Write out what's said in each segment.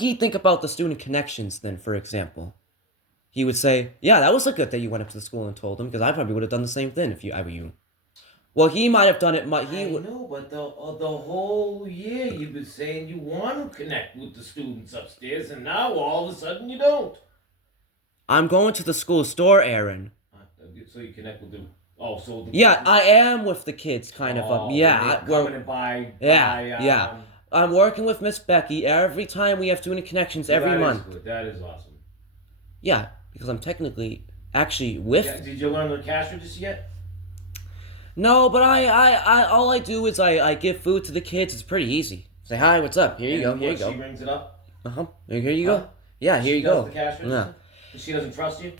he think about the student connections then, for example? He would say, yeah, that was a good that you went up to the school and told them, because I probably would have done the same thing if I were you. Well, he might have done it. He I would. know, but the whole year you've been saying you want to connect with the students upstairs, and now all of a sudden you don't. I'm going to the school store, Aaron. So you connect with the. Oh, so the. Yeah, I am with the kids, kind of. Oh, when they Yeah, come in and buy. yeah, yeah. I'm working with Miss Becky every time we have student connections every month. That is good. That is awesome. Yeah, because I'm technically actually with. Yeah, did you learn the cash register yet? No, but all I do is I give food to the kids. It's pretty easy. Say hi, what's up? Here you go. Here you go. She brings it up. Here you go. Yeah, here you go. The cash register. Yeah. She doesn't trust you.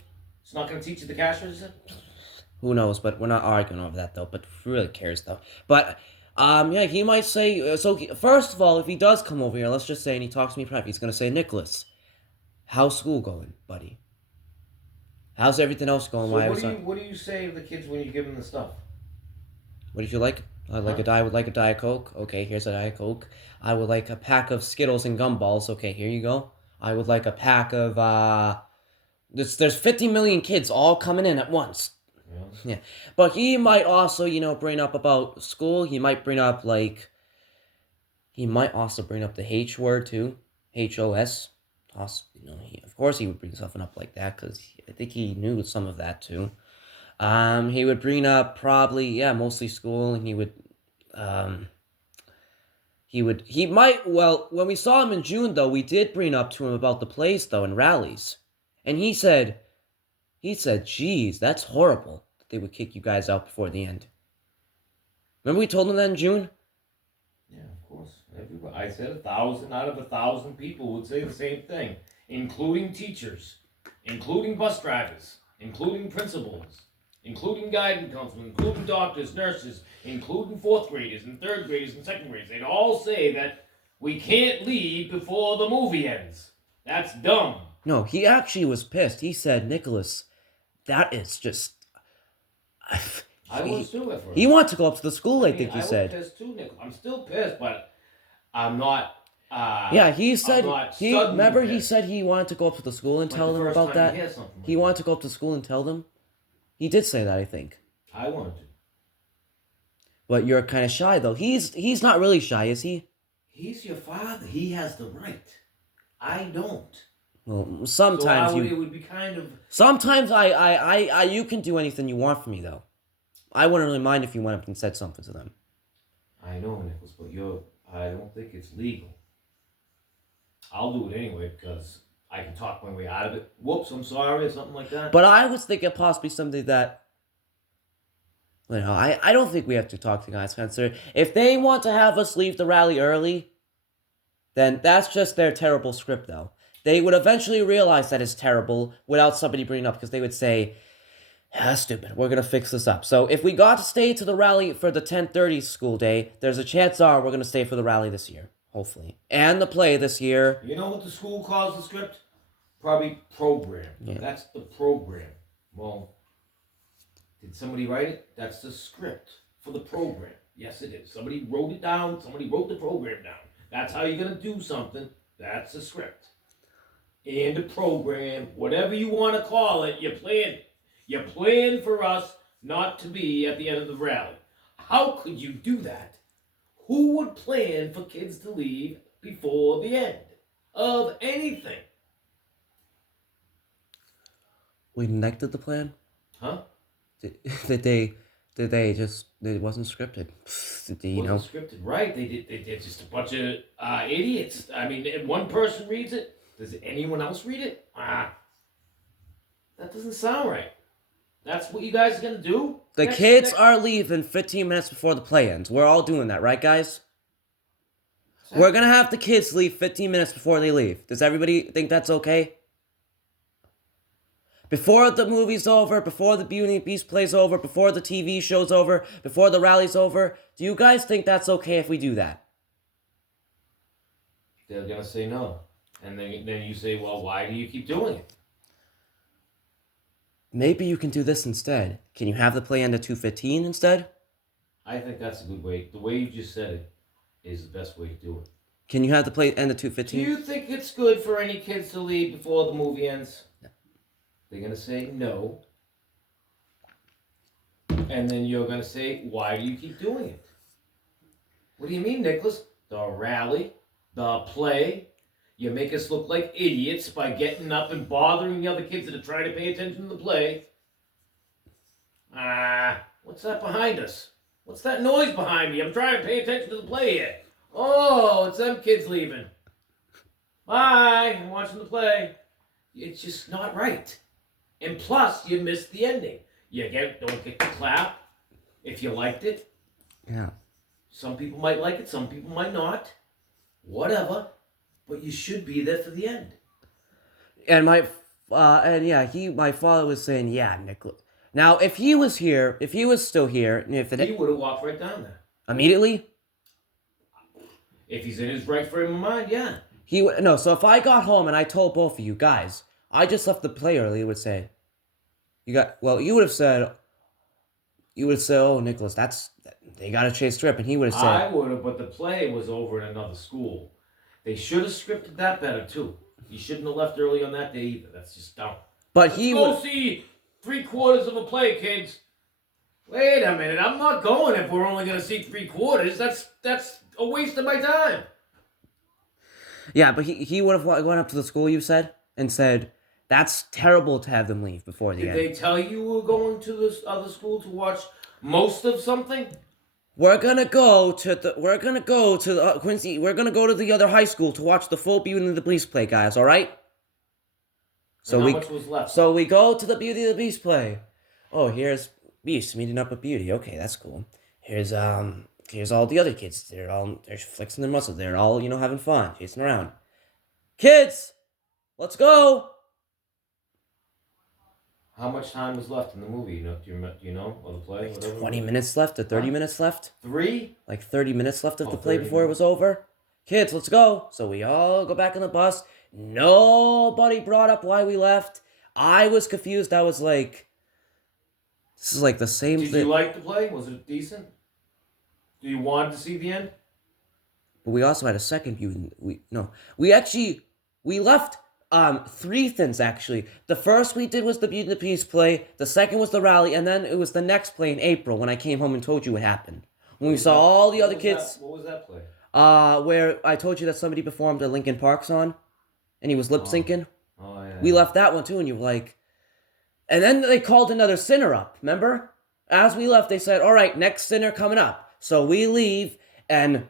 She's not going to teach you the cash register. Who knows? But we're not arguing over that though. But who really cares though? But yeah, he might say. First of all, if he does come over here, let's just say, and he talks to me private, he's gonna say, Nicholas, how's school going, buddy? How's everything else going? So what do you say to the kids when you give them the stuff? What did you like? I would like a Diet Coke. Okay, here's a Diet Coke. I would like a pack of Skittles and gumballs. Okay, here you go. I would like a pack of there's 50 million kids all coming in at once. Yeah. But he might also, bring up about school. He might bring up he might also bring up the H word too. HOS. Of course he would bring something up like that because I think he knew some of that too. He would bring up probably, yeah, mostly school, and he might, well, when we saw him in June, though, we did bring up to him about the plays, though, and rallies. And he said, geez, that's horrible that they would kick you guys out before the end. Remember we told him that in June? Yeah, of course. I said 1,000 out of 1,000 people would say the same thing, including teachers, including bus drivers, including principals, including guidance counselors, including doctors, nurses, including fourth graders and third graders and second graders. They'd all say that we can't leave before the movie ends. That's dumb. No, he actually was pissed. He said, Nicholas, that is just... I was too at first. He wanted to go up to the school, I think he said. I was pissed too, Nicholas. I'm still pissed, but I'm not... yeah, he said... Remember he said he wanted to go up to the school and tell them about that? He wanted to go up to school and tell them? He did say that, I think. I wanted to. But you're kind of shy, though. He's not really shy, is he? He's your father. He has the right. I don't. Well, sometimes it would be kind of... Sometimes you can do anything you want from me, though. I wouldn't really mind if you went up and said something to them. I know, Nicholas, but I don't think it's legal. I'll do it anyway, because I can talk my way out of it. Whoops, I'm sorry, or something like that. But I was thinking possibly something that... I don't think we have to talk to guys, Spencer. If they want to have us leave the rally early, then that's just their terrible script, though. They would eventually realize that it's terrible without somebody bringing it up, because they would say, that's stupid, we're going to fix this up. So if we got to stay to the rally for the 10:30 school day, there's a chance we're going to stay for the rally this year, hopefully. And the play this year. You know what the school calls the script? Probably program. Yeah. That's the program. Well, did somebody write it? That's the script for the program. Yes, it is. Somebody wrote it down. Somebody wrote the program down. That's how you're going to do something. That's the script. And the program, whatever you want to call it, you plan. You plan for us not to be at the end of the rally. How could you do that? Who would plan for kids to leave before the end of anything? We neglected the plan? Huh? Did they just... It wasn't scripted. It wasn't scripted, right? They're just a bunch of idiots. I mean, if one person reads it, does anyone else read it? That doesn't sound right. That's what you guys are going to do? The kids are leaving 15 minutes before the play ends. We're all doing that, right, guys? We're going to have the kids leave 15 minutes before they leave. Does everybody think that's okay? Before the movie's over, before the Beauty and the Beast play's over, before the TV show's over, before the rally's over, do you guys think that's okay if we do that? They're going to say no. And then you say, well, why do you keep doing it? Maybe you can do this instead. Can you have the play end at 2:15 instead? I think that's a good way. The way you just said it is the best way to do it. Can you have the play end at Do 2:15? you think it's good for any kids to leave before the movie ends? They're gonna say no, and then you're gonna say, "Why do you keep doing it?" What do you mean, Nicholas? The rally, the play. You make us look like idiots by getting up and bothering the other kids that are trying to pay attention to the play. What's that behind us? What's that noise behind me? I'm trying to pay attention to the play here. Oh, it's them kids leaving. Bye, I'm watching the play. It's just not right. And plus, you missed the ending. You don't get to clap if you liked it. Yeah. Some people might like it, some people might not. Whatever. But you should be there for the end. And my father was saying, yeah, Nicholas. Now, if he was still here, and if He would have walked right down there. immediately, If he's in his right frame of mind, yeah. So if I got home and I told both of you guys, I just left the play early, he would say, you would have said, oh, Nicholas, they got to chase strip, and he would have said, I would have, but the play was over in another school. They should have scripted that better, too. You shouldn't have left early on that day either. That's just dumb. But Let's go see 3/4 of a play, kids. Wait a minute. I'm not going if we're only going to see 3/4. That's a waste of my time. Yeah, but he would have gone up to the school, you said, and said, that's terrible to have them leave before the end. Did they tell you we're going to this other school to watch most of something? We're gonna go to Quincy. We're gonna go to the other high school to watch the full Beauty and the Beast play, guys. All right. So how much was left? So we go to the Beauty and the Beast play. Oh, here's Beast meeting up with Beauty. Okay, that's cool. Here's all the other kids. They're flexing their muscles. They're all having fun, chasing around. Kids, let's go. How much time was left in the movie? Do you know, or the play? Whatever. 20 minutes left or 30 minutes left. 3? Like 30 minutes left of the play 30 before it was over. Kids, let's go. So we all go back on the bus. Nobody brought up why we left. I was confused. I was like, this is like the same thing. Did you like the play? Was it decent? Do you want to see the end? But we also had a second viewing. We left 3 things actually. The first we did was the Beauty and the Beast play. The second was the rally, and then it was the next play in April when I came home and told you what happened. When we saw all the other kids. What was that play? Where I told you that somebody performed a Linkin Park song, and he was lip syncing. Oh yeah. We left that one too, and you were like, and then they called another sinner up. Remember? As we left, they said, "All right, next sinner coming up." So we leave, and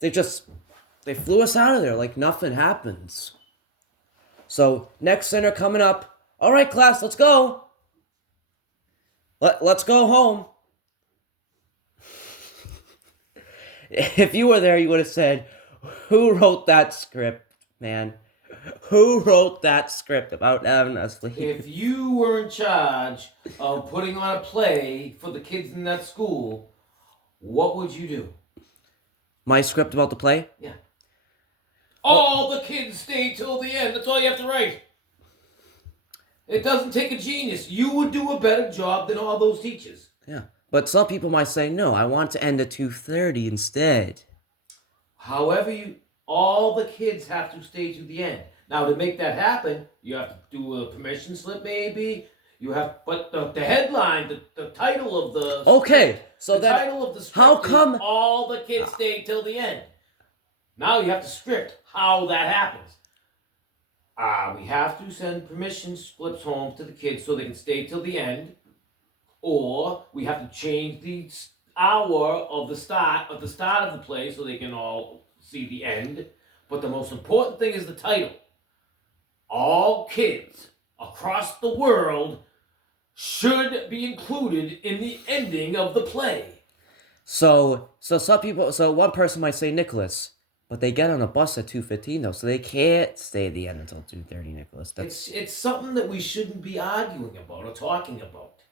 they flew us out of there like nothing happens. So next sinner coming up. All right, class, let's go. Let's go home. If you were there, you would have said, "Who wrote that script, man? Who wrote that script about having us leave?" If you were in charge of putting on a play for the kids in that school, what would you do? My script about the play? Yeah. All the kids stay till the end. That's all you have to write. It doesn't take a genius. You would do a better job than all those teachers. Yeah. But some people might say, no, I want to end at 2:30 instead. However, all the kids have to stay to the end. Now, to make that happen, you have to do a permission slip, maybe. But the headline, the title of the okay, script, so the title of the script how come is all the kids stay till the end. Now you have to script how that happens. We have to send permission slips home to the kids so they can stay till the end, or we have to change the hour of the start of the play so they can all see the end. But the most important thing is the title. All kids across the world should be included in the ending of the play. So one person might say Nicholas, but they get on a bus at 2:15 though, so they can't stay at the end until 2:30. Nicholas, It's something that we shouldn't be arguing about or talking about.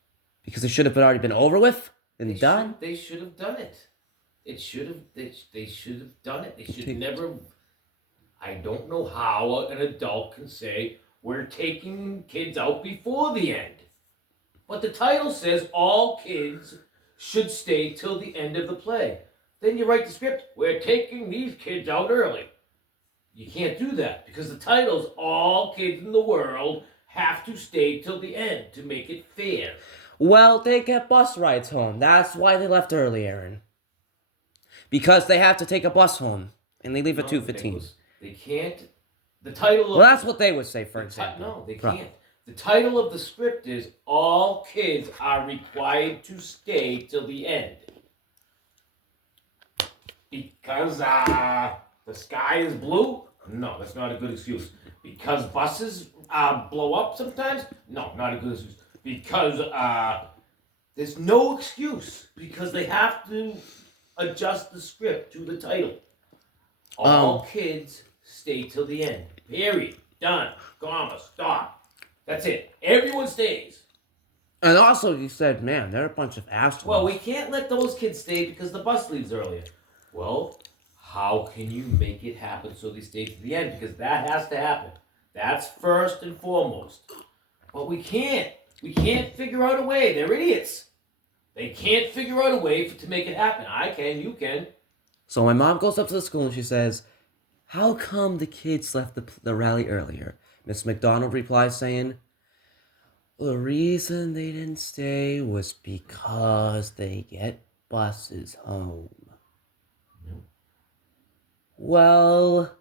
Because it should have already been over with and done. They should have done it. They should have done it. They should never. I don't know how an adult can say we're taking kids out before the end. But the title says all kids should stay till the end of the play. then you write the script. We're taking these kids out early. You can't do that because the title's all kids in the world have to stay till the end to make it fair. Well, they get bus rides home. That's why they left early, Aaron. Because they have to take a bus home, and they leave at 2:15. They can't. The title of... Well, that's what they would say, for example. No, they can't. The title of the script is All Kids Are Required to Stay Till the End. Because the sky is blue? No, that's not a good excuse. Because buses blow up sometimes? No, not a good excuse. Because there's no excuse. Because they have to adjust the script to the title. All kids stay till the end. Period. Done. Comma. Stop. That's it. Everyone stays. And also, you said, man, they're a bunch of assholes. Well, we can't let those kids stay because the bus leaves earlier. Well, how can you make it happen so they stay to the end? Because that has to happen. That's first and foremost. But we can't. We can't figure out a way. They're idiots. They can't figure out a way to make it happen. I can. You can. So my mom goes up to the school and she says, how come the kids left the rally earlier? Miss McDonald replies saying, the reason they didn't stay was because they get buses home. Well,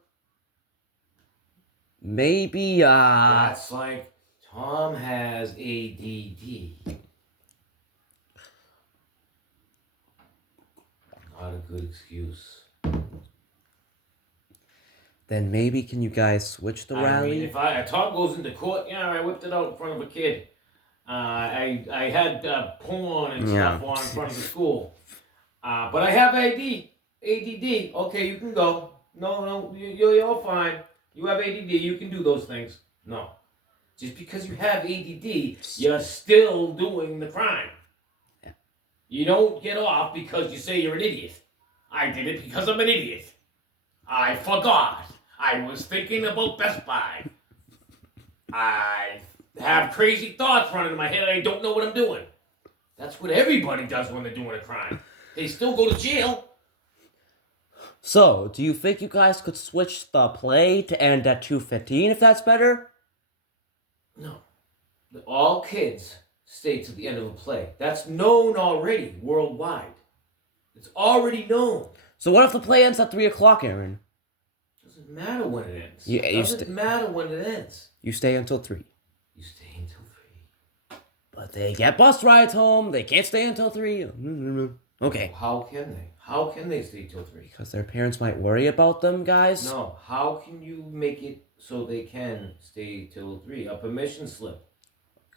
maybe, That's like Tom has ADD. Not a good excuse. Then maybe can you guys switch the rally? If Tom goes into court, I whipped it out in front of a kid. I had porn and stuff on in front of the school. But I have ADD. Okay, you can go. No, you're fine. You have ADD. You can do those things. No. Just because you have ADD, you're still doing the crime. Yeah. You don't get off because you say you're an idiot. I did it because I'm an idiot. I forgot. I was thinking about Best Buy. I have crazy thoughts running in my head. I don't know what I'm doing. That's what everybody does when they're doing a crime. They still go to jail. So, do you think you guys could switch the play to end at 2:15 if that's better? No. All kids stay to the end of a play. That's known already worldwide. It's already known. So what if the play ends at 3 o'clock, Aaron? Doesn't matter when it ends. It doesn't matter when it ends. You stay until 3. You stay until 3. But they get bus rides home. They can't stay until 3. Okay. How can they? How can they stay till 3? Because their parents might worry about them, guys. No. How can you make it so they can stay till 3? A permission slip.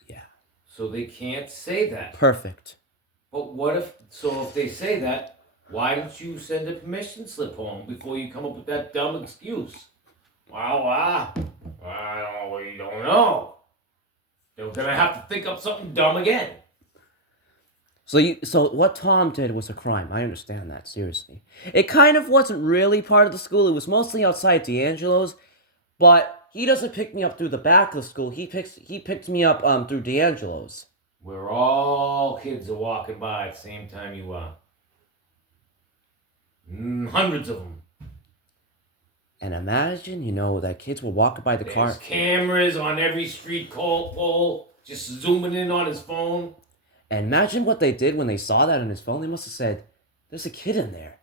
Yeah. So they can't say that. Perfect. But what if they say that, why don't you send a permission slip home before you come up with that dumb excuse? Well, we don't know. They're gonna have to think up something dumb again. So what Tom did was a crime. I understand that, seriously. It kind of wasn't really part of the school. It was mostly outside D'Angelo's, but he doesn't pick me up through the back of the school. He picked me up through D'Angelo's. Where all kids are walking by at the same time you are. Hundreds of them. And imagine, that kids were walking by the car. There's cameras on every street pole, just zooming in on his phone. And imagine what they did when they saw that on his phone. They must have said, there's a kid in there.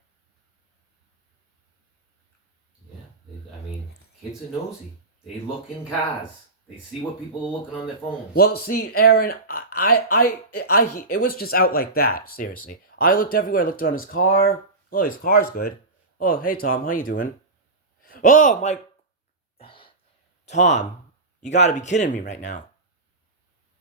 Yeah, kids are nosy. They look in cars. They see what people are looking on their phones. Well, see, Aaron, it was just out like that, seriously. I looked everywhere. I looked around his car. Oh, his car's good. Oh, hey, Tom, how you doing? Oh, my... Tom, you gotta be kidding me right now.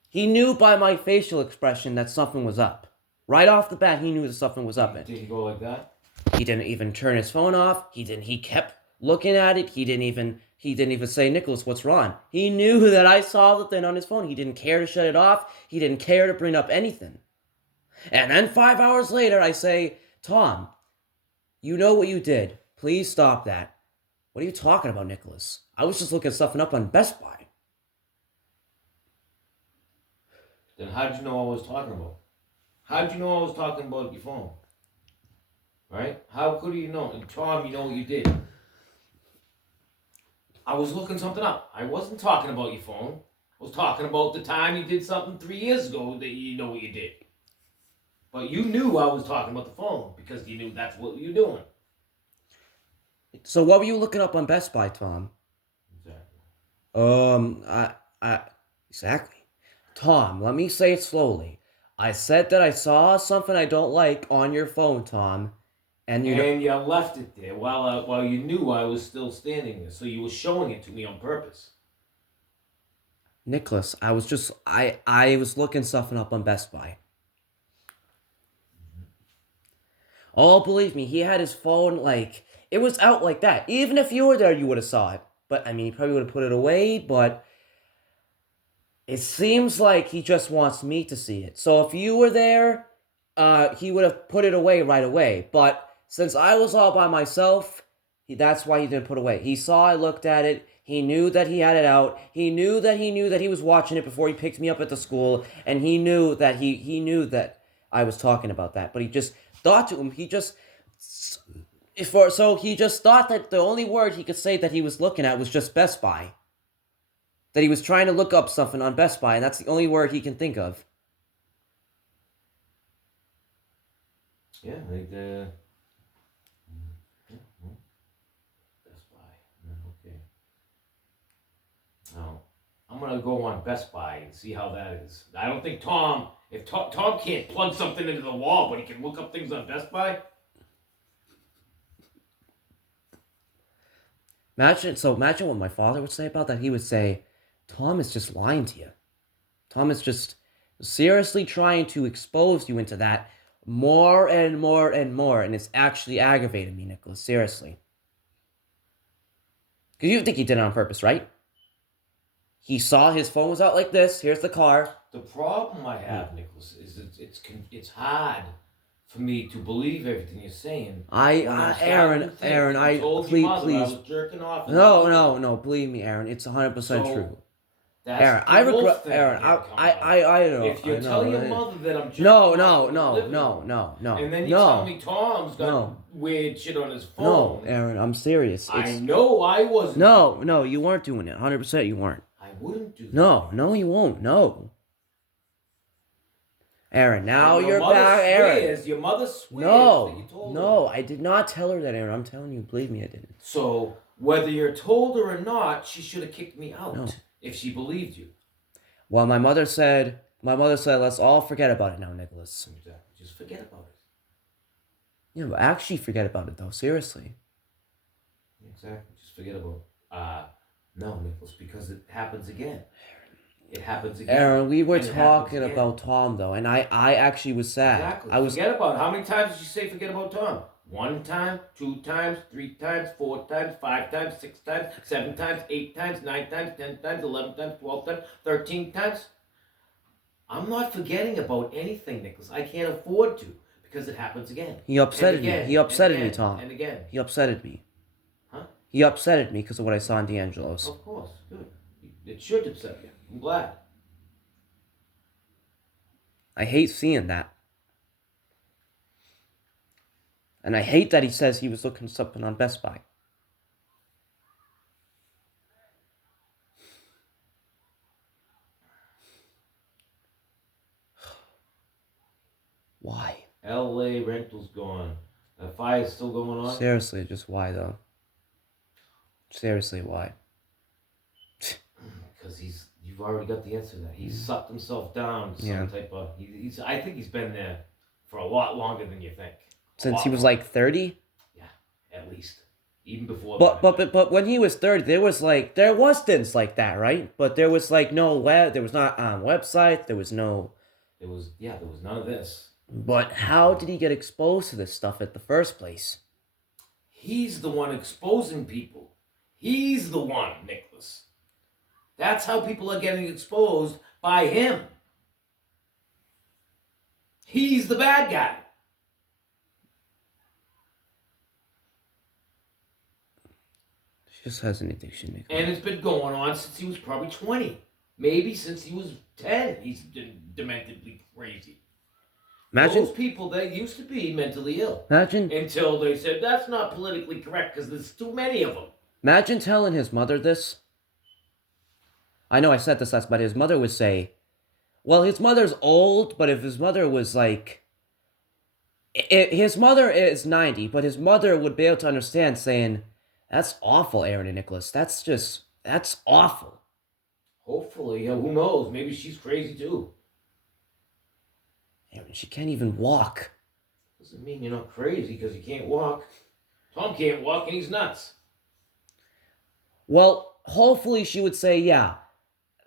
He knew by my facial expression that something was up. Right off the bat, he knew that something was up. Did he go like that? He didn't even turn his phone off. He kept looking at it. He didn't even say, Nicholas, what's wrong? He knew that I saw the thing on his phone. He didn't care to shut it off. He didn't care to bring up anything. And then 5 hours later, I say, Tom, you know what you did. Please stop that. What are you talking about, Nicholas? I was just looking something up on Best Buy. Then how did you know I was talking about? How did you know I was talking about your phone? right? How could you know? And Tom, you know what you did? I was looking something up. I wasn't talking about your phone. I was talking about the time you did something 3 years ago that you know what you did. But you knew I was talking about the phone because you knew that's what you're doing. So what were you looking up on Best Buy, Tom? Exactly. Exactly. Tom, let me say it slowly. I said that I saw something I don't like on your phone, Tom, and you. And you left it there while you knew I was still standing there. So you were showing it to me on purpose. Nicholas, I was looking something up on Best Buy. Oh, believe me, he had his phone like it was out like that. Even if you were there, you would have saw it. But I mean, he probably would have put it away. But it seems like he just wants me to see it. So if you were there, he would have put it away right away. But since I was all by myself, that's why he didn't put it away. He saw I looked at it. He knew that he had it out. He knew that he was watching it before he picked me up at the school, and he knew that he knew that I was talking about that. But he just thought to him. He just thought that the only word he could say that he was looking at was just Best Buy. That he was trying to look up something on Best Buy, and that's the only word he can think of. Yeah, Best Buy. Okay. Now, I'm gonna go on Best Buy and see how that is. I don't think Tom. If Tom can't plug something into the wall, but he can look up things on Best Buy. Imagine what my father would say about that. He would say, Tom is just lying to you. Tom is just seriously trying to expose you into that more and more and more, and it's actually aggravating me, Nicholas. Seriously. Because you think he did it on purpose, right? He saw his phone was out like this. Here's the car. The problem I have, Nicholas, is it's hard for me to believe everything you're saying. Aaron, I told please, your mother please. I was jerking off. No, believe me, Aaron. It's 100% true. Aaron, I regret. Aaron, I know. If you tell your mother that I'm jerking no, off, and then you tell me Tom's got weird shit on his phone. No, Aaron, I'm serious. I know I wasn't. No, you weren't doing it. 100% you weren't. I wouldn't do that. No, you won't. No. Aaron, now your you're back, Aaron. Your mother swears that you told her. No, I did not tell her that, Aaron. I'm telling you, believe me, I didn't. So, whether you're told her or not, she should have kicked me out if she believed you. Well, my mother said, let's all forget about it now, Nicholas. Exactly. Just forget about it. Yeah, but actually forget about it, though. Seriously. Exactly. Just forget about it. No, Nicholas, because it happens again. It happens again. Aaron, we were talking about Tom, though, and I actually was sad. Exactly. Forget about it. How many times did you say forget about Tom? 1 time, 2 times, 3 times, 4 times, 5 times, 6 times, 7 times, 8 times, 9 times, 10 times, 11 times, 12 times, 13 times. I'm not forgetting about anything, Nicholas. I can't afford to because it happens again. He upsetted me. He upsetted me, Tom. And again. He upsetted me. Huh? He upsetted me because of what I saw in D'Angelo's. Of course. Good. It should upset you. I'm glad. I hate seeing that. And I hate that he says he was looking something on Best Buy. Why? LA rental's gone. The fire's still going on? Seriously, just why though? Seriously, why? Because you've already got the answer to that. He's sucked himself down to some type of, I think he's been there for a lot longer than you think. Since he was like 30? Yeah, at least. Even before But when he was 30, there was things like that, right? But there was like no web, there was not website, there was no... There was none of this. But how did he get exposed to this stuff at the first place? He's the one exposing people. He's the one, Nicholas. That's how people are getting exposed by him. He's the bad guy. She just has an addiction, Nicholas. And it's been going on since he was probably 20. Maybe since he was 10. He's been dementedly crazy. Imagine, Those people, they used to be mentally ill imagine, until they said that's not politically correct because there's too many of them. imagine telling his mother this. I know I said this last, but his mother would say, well, his mother's old, but if his mother was like, his mother is 90, but his mother would be able to understand saying, that's awful, Aaron and Nicholas. That's awful. Hopefully, who knows? Maybe she's crazy too. Aaron, she can't even walk. Doesn't mean you're not crazy because you can't walk. Tom can't walk and he's nuts. Well, hopefully she would say, yeah,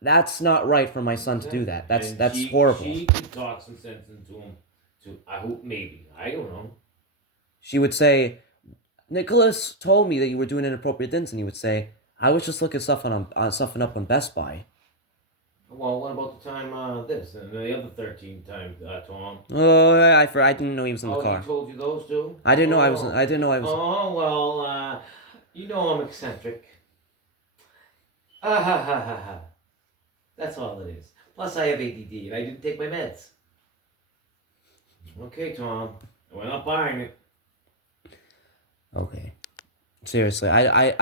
that's not right for my son to do that. That's horrible. She could talk some sense into him. I hope maybe. I don't know. She would say, Nicholas told me that you were doing inappropriate things, and he would say, I was just looking stuff up on Best Buy. Well, what about the time this and the other 13 times, Tom? Oh, I didn't know he was in the car. He told you those two? I didn't know I was. Oh well, you know I'm eccentric. Ah ha ha ha ha. That's all it is. Plus, I have ADD and I didn't take my meds. Okay, Tom. We're not buying it. Okay. Seriously, I